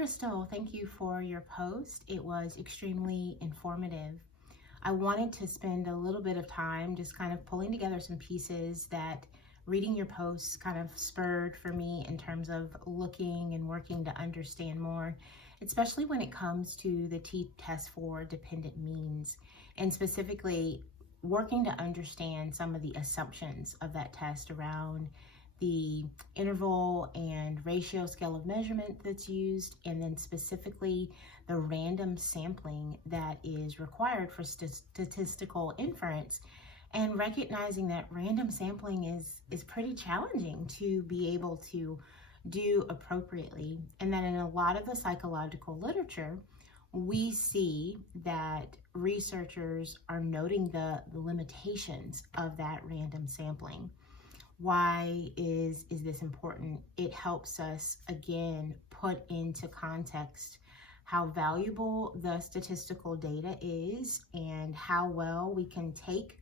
Krystal, thank you for your post. It was extremely informative. I wanted to spend a little bit of time just kind of pulling together some pieces that reading your posts kind of spurred for me in terms of looking and working to understand more, especially when it comes to the t-test for dependent means, and specifically working to understand some of the assumptions of that test around the interval and ratio scale of measurement that's used, and then specifically the random sampling that is required for statistical inference, and recognizing that random sampling is pretty challenging to be able to do appropriately, and that in a lot of the psychological literature, we see that researchers are noting the limitations of that random sampling. Why is this important? It helps us, again, put into context how valuable the statistical data is and how well we can take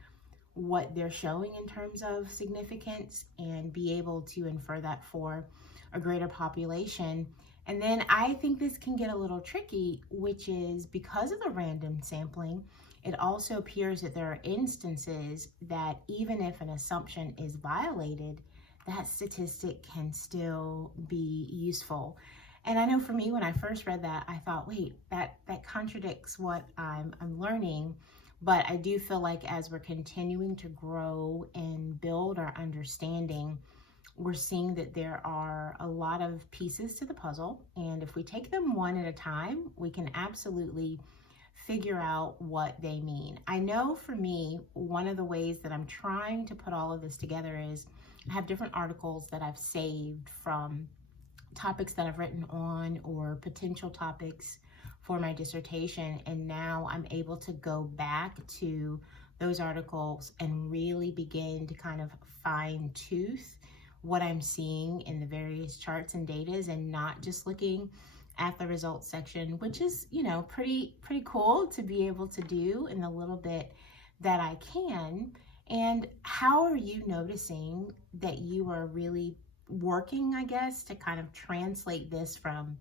what they're showing in terms of significance and be able to infer that for a greater population. And then I think this can get a little tricky, which is because of the random sampling, it also appears that there are instances that even if an assumption is violated, that statistic can still be useful. And I know for me, when I first read that, I thought, wait, that contradicts what I'm learning. But I do feel like as we're continuing to grow and build our understanding, we're seeing that there are a lot of pieces to the puzzle. And if we take them one at a time, we can absolutely figure out what they mean. I know for me, one of the ways that I'm trying to put all of this together is I have different articles that I've saved from topics that I've written on or potential topics for my dissertation. And now I'm able to go back to those articles and really begin to kind of fine tooth what I'm seeing in the various charts and datas, and not just looking at the results section, which is, pretty cool to be able to do in the little bit that I can. And how are you noticing that you are really working, I guess, to kind of translate this from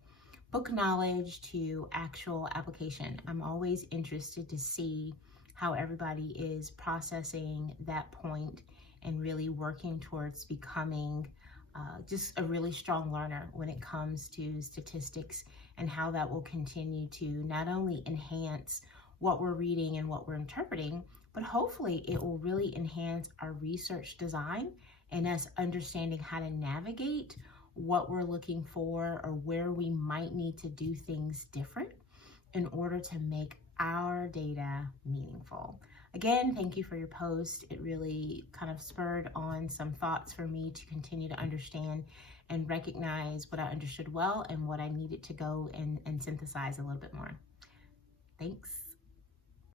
book knowledge to actual application? I'm always interested to see how everybody is processing that point and really working towards becoming just a really strong learner when it comes to statistics, and how that will continue to not only enhance what we're reading and what we're interpreting, but hopefully it will really enhance our research design and us understanding how to navigate what we're looking for or where we might need to do things different in order to make our data meaningful. Again, thank you for your post. It really kind of spurred on some thoughts for me to continue to understand and recognize what I understood well and what I needed to go and synthesize a little bit more. Thanks.